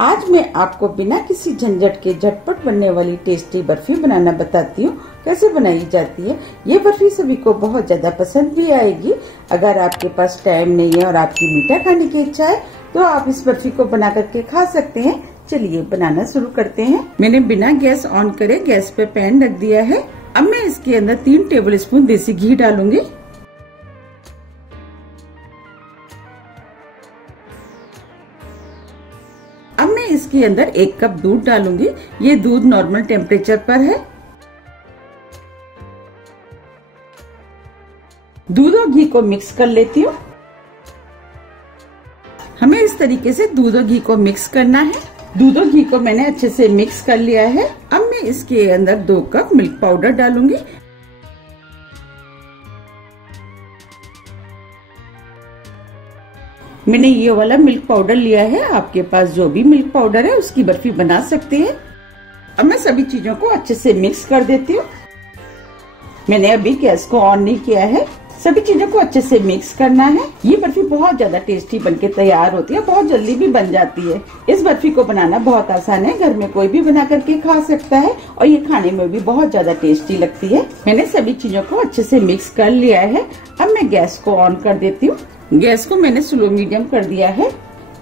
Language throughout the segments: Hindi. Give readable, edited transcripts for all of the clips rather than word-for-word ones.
आज मैं आपको बिना किसी झंझट के झटपट बनने वाली टेस्टी बर्फी बनाना बताती हूँ कैसे बनाई जाती है। ये बर्फी सभी को बहुत ज्यादा पसंद भी आएगी। अगर आपके पास टाइम नहीं है और आपकी मीठा खाने की इच्छा है तो आप इस बर्फी को बना करके खा सकते हैं। चलिए बनाना शुरू करते हैं। मैंने बिना गैस ऑन करे गैस पे पैन रख दिया है। अब मैं इसके अंदर 3 टेबल स्पून देसी घी डालूंगी। अब मैं इसके अंदर 1 कप दूध डालूंगी। ये दूध नॉर्मल टेम्परेचर पर है। दूध और घी को मिक्स कर लेती हूँ। हमें इस तरीके से दूध और घी को मिक्स करना है। दूध और घी को मैंने अच्छे से मिक्स कर लिया है। अब मैं इसके अंदर 2 कप मिल्क पाउडर डालूंगी। मैंने ये वाला मिल्क पाउडर लिया है। आपके पास जो भी मिल्क पाउडर है उसकी बर्फी बना सकते हैं। अब मैं सभी चीजों को अच्छे से मिक्स कर देती हूँ। मैंने अभी गैस को ऑन नहीं किया है। सभी चीजों को अच्छे से मिक्स करना है। ये बर्फी बहुत ज्यादा टेस्टी बनके तैयार होती है, बहुत जल्दी भी बन जाती है। इस बर्फी को बनाना बहुत आसान है, घर में कोई भी बना करके खा सकता है और ये खाने में भी बहुत ज्यादा टेस्टी लगती है। मैंने सभी चीजों को अच्छे से मिक्स कर लिया है। अब मैं गैस को ऑन कर देती हूँ। गैस को मैंने स्लो मीडियम कर दिया है।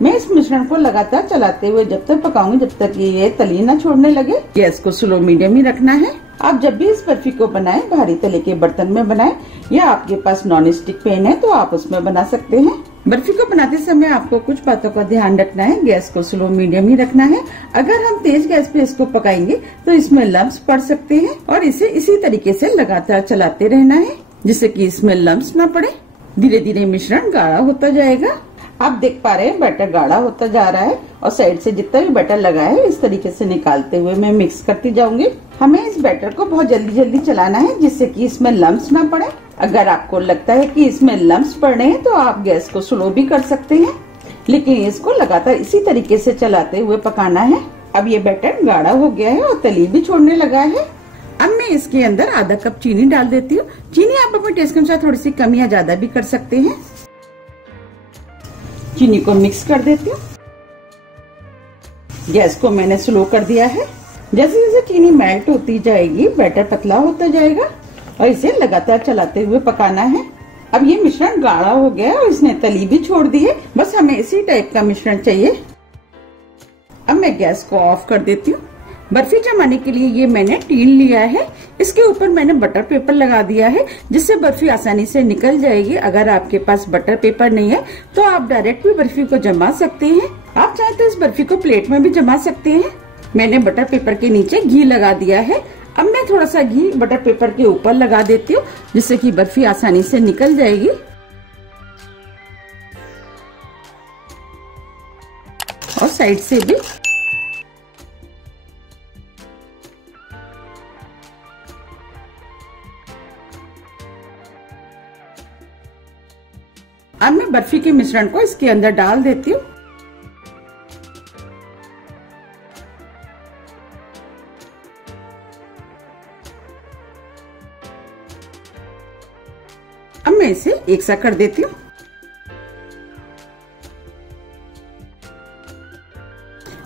मैं इस मिश्रण को लगातार चलाते हुए जब तक पकाऊंगी जब तक ये तली न छोड़ने लगे। गैस को स्लो मीडियम ही रखना है। आप जब भी इस बर्फी को बनाएं भारी तले के बर्तन में बनाएं या आपके पास नॉन स्टिक पैन है तो आप उसमें बना सकते हैं। बर्फी को बनाते समय आपको कुछ बातों का ध्यान रखना है। गैस को स्लो मीडियम ही रखना है। अगर हम तेज गैस पे इसको पकाएंगे तो इसमें लम्स पड़ सकते हैं और इसे इसी तरीके से लगातार चलाते रहना है जिससे कि इसमें लम्स न पड़े। धीरे धीरे मिश्रण गाढ़ा होता जाएगा। आप देख पा रहे हैं बैटर गाढ़ा होता जा रहा है और साइड से जितना भी बैटर लगा है इस तरीके से निकालते हुए मैं मिक्स करती जाऊंगी। हमें इस बैटर को बहुत जल्दी जल्दी चलाना है जिससे कि इसमें लम्स ना पड़े। अगर आपको लगता है कि इसमें लम्स पड़ रहे हैं तो आप गैस को स्लो भी कर सकते हैं, लेकिन इसको लगातार इसी तरीके से चलाते हुए पकाना है। अब ये बैटर गाढ़ा हो गया है और तली भी छोड़ने लगा है। अब मैं इसके अंदर आधा कप चीनी डाल देती हूँ। चीनी आप अपने टेस्ट के अनुसार थोड़ी सी कम या ज्यादा भी कर सकते हैं। चीनी को मिक्स कर देती हूँ। गैस को मैंने स्लो कर दिया है। जैसे जैसे चीनी मेल्ट होती जाएगी बैटर पतला होता जाएगा और इसे लगातार चलाते हुए पकाना है। अब ये मिश्रण गाढ़ा हो गया और इसने तली भी छोड़ दी है। बस हमें इसी टाइप का मिश्रण चाहिए। अब मैं गैस को ऑफ कर देती हूँ। बर्फी जमाने के लिए ये मैंने टीन लिया है। इसके ऊपर मैंने बटर पेपर लगा दिया है जिससे बर्फी आसानी से निकल जाएगी। अगर आपके पास बटर पेपर नहीं है तो आप डायरेक्ट भी बर्फी को जमा सकते हैं। आप चाहे तो इस बर्फी को प्लेट में भी जमा सकते हैं। मैंने बटर पेपर के नीचे घी लगा दिया है। अब मैं थोड़ा सा घी बटर पेपर के ऊपर लगा देती हूँ जिससे कि बर्फी आसानी से निकल जाएगी। और साइड से भी अब मैं बर्फी के मिश्रण को इसके अंदर डाल देती हूँ। अब मैं इसे एक सा कर देती हूँ।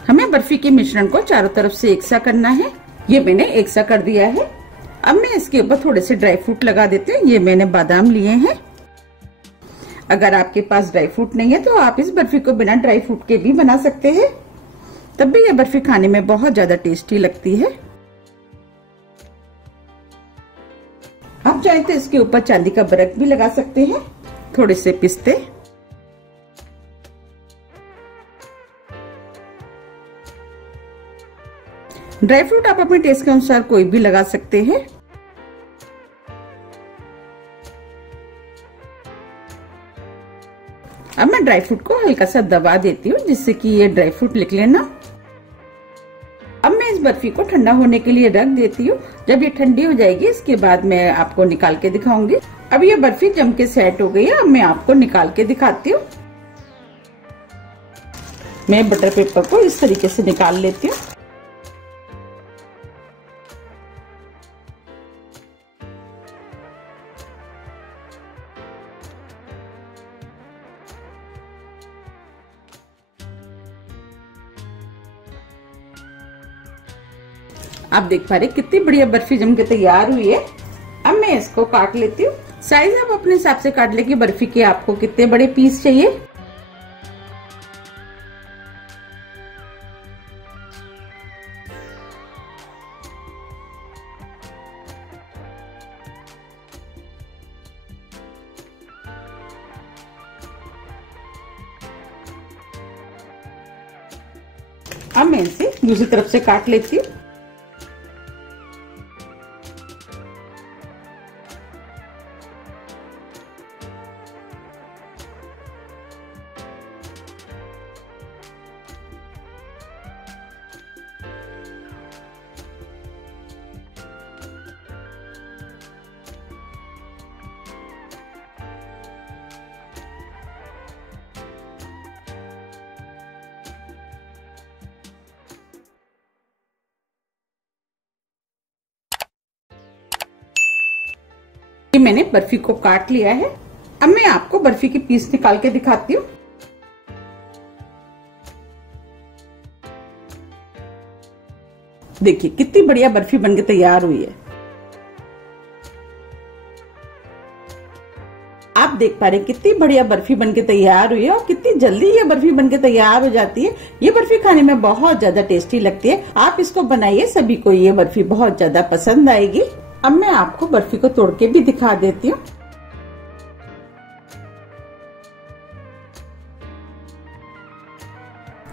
हमें बर्फी के मिश्रण को चारों तरफ से एक सा करना है। ये मैंने एक सा कर दिया है। अब मैं इसके ऊपर थोड़े से ड्राई फ्रूट लगा देती हूँ। ये मैंने बादाम लिए हैं। अगर आपके पास ड्राई फ्रूट नहीं है तो आप इस बर्फी को बिना ड्राई फ्रूट के भी बना सकते हैं, तब भी यह बर्फी खाने में बहुत ज्यादा टेस्टी लगती है। आप चाहे तो इसके ऊपर चांदी का बरक भी लगा सकते हैं, थोड़े से पिस्ते। ड्राई फ्रूट आप अपने टेस्ट के अनुसार कोई भी लगा सकते हैं। अब मैं ड्राई फ्रूट को हल्का सा दबा देती हूँ जिससे कि ये ड्राई फ्रूट निकले ना। अब मैं इस बर्फी को ठंडा होने के लिए रख देती हूँ। जब ये ठंडी हो जाएगी इसके बाद मैं आपको निकाल के दिखाऊंगी। अब ये बर्फी जम के सेट हो गई है। अब मैं आपको निकाल के दिखाती हूँ। मैं बटर पेपर को इस तरीके से निकाल लेती हूँ। आप देख पा रहे कितनी बढ़िया बर्फी जम के तैयार हुई है। अब मैं इसको काट लेती हूँ। साइज आप अपने हिसाब से काट ले कि बर्फी के आपको कितने बड़े पीस चाहिए। अब मैं इसे दूसरी तरफ से काट लेती हूँ। ये मैंने बर्फी को काट लिया है। अब मैं आपको बर्फी के पीस निकाल के दिखाती हूँ। देखिए कितनी बढ़िया बर्फी बनके तैयार हुई है। आप देख पा रहे कितनी बढ़िया बर्फी बनके तैयार हुई है और कितनी जल्दी ये बर्फी बनके तैयार हो जाती है। ये बर्फी खाने में बहुत ज्यादा टेस्टी लगती है। आप इसको बनाइए, सभी को ये बर्फी बहुत ज्यादा पसंद आएगी। अब मैं आपको बर्फी को तोड़ के भी दिखा देती हूँ।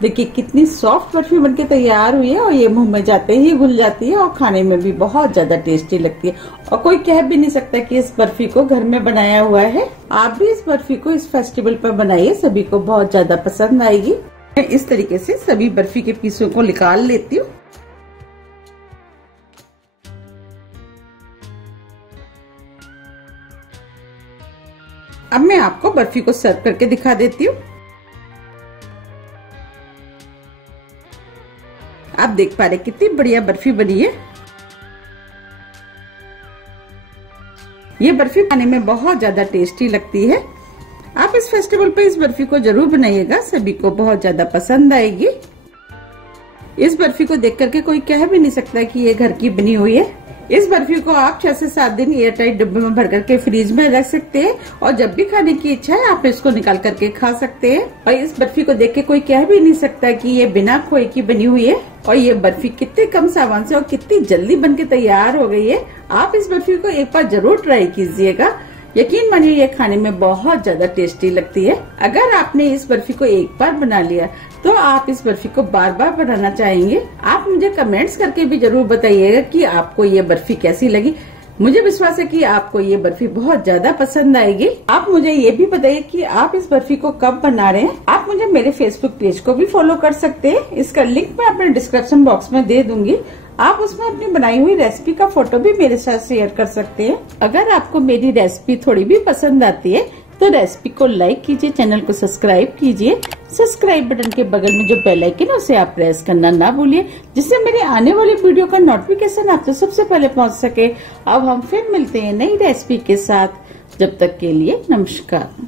देखिए कितनी सॉफ्ट बर्फी बनके तैयार हुई है और ये मुंह में जाते ही घुल जाती है और खाने में भी बहुत ज्यादा टेस्टी लगती है। और कोई कह भी नहीं सकता कि इस बर्फी को घर में बनाया हुआ है। आप भी इस बर्फी को इस फेस्टिवल पर बनाइए, सभी को बहुत ज्यादा पसंद आएगी। मैं इस तरीके से सभी बर्फी के पीसों को निकाल लेती हूँ। अब मैं आपको बर्फी को सर्व करके दिखा देती हूँ। आप देख पा रहे कितनी बढ़िया बर्फी बनी है। ये बर्फी खाने में बहुत ज्यादा टेस्टी लगती है। आप इस फेस्टिवल पे इस बर्फी को जरूर बनाइएगा, सभी को बहुत ज्यादा पसंद आएगी। इस बर्फी को देख करके कोई कह भी नहीं सकता कि ये घर की बनी हुई है। इस बर्फी को आप 6 से 7 दिन एयर टाइट डिब्बे में भर करके फ्रीज में रख सकते हैं और जब भी खाने की इच्छा है आप इसको निकाल करके खा सकते हैं। और इस बर्फी को देख के कोई कह भी नहीं सकता कि ये बिना खोए की बनी हुई है। और ये बर्फी कितने कम सामान से और कितनी जल्दी बनके तैयार हो गई है। आप इस बर्फी को एक बार जरूर ट्राई कीजिएगा। यकीन मानिए ये खाने में बहुत ज्यादा टेस्टी लगती है। अगर आपने इस बर्फी को एक बार बना लिया तो आप इस बर्फी को बार बार बनाना चाहेंगे। आप मुझे कमेंट्स करके भी जरूर बताइएगा कि आपको ये बर्फी कैसी लगी। मुझे विश्वास है कि आपको ये बर्फी बहुत ज्यादा पसंद आएगी। आप मुझे ये भी बताइए कि आप इस बर्फी को कब बना रहे हैं। आप मुझे मेरे फेसबुक पेज को भी फॉलो कर सकते हैं। इसका लिंक मैं अपने डिस्क्रिप्शन बॉक्स में दे दूंगी। आप उसमें अपनी बनाई हुई रेसिपी का फोटो भी मेरे साथ शेयर कर सकते हैं। अगर आपको मेरी रेसिपी थोड़ी भी पसंद आती है तो रेसिपी को लाइक कीजिए, चैनल को सब्सक्राइब कीजिए। सब्सक्राइब बटन के बगल में जो बेल आइकन है उसे आप प्रेस करना ना भूलिए, जिससे मेरे आने वाली वीडियो का नोटिफिकेशन आपसे सबसे पहले पहुंच सके। अब हम फिर मिलते हैं नई रेसिपी के साथ। जब तक के लिए नमस्कार।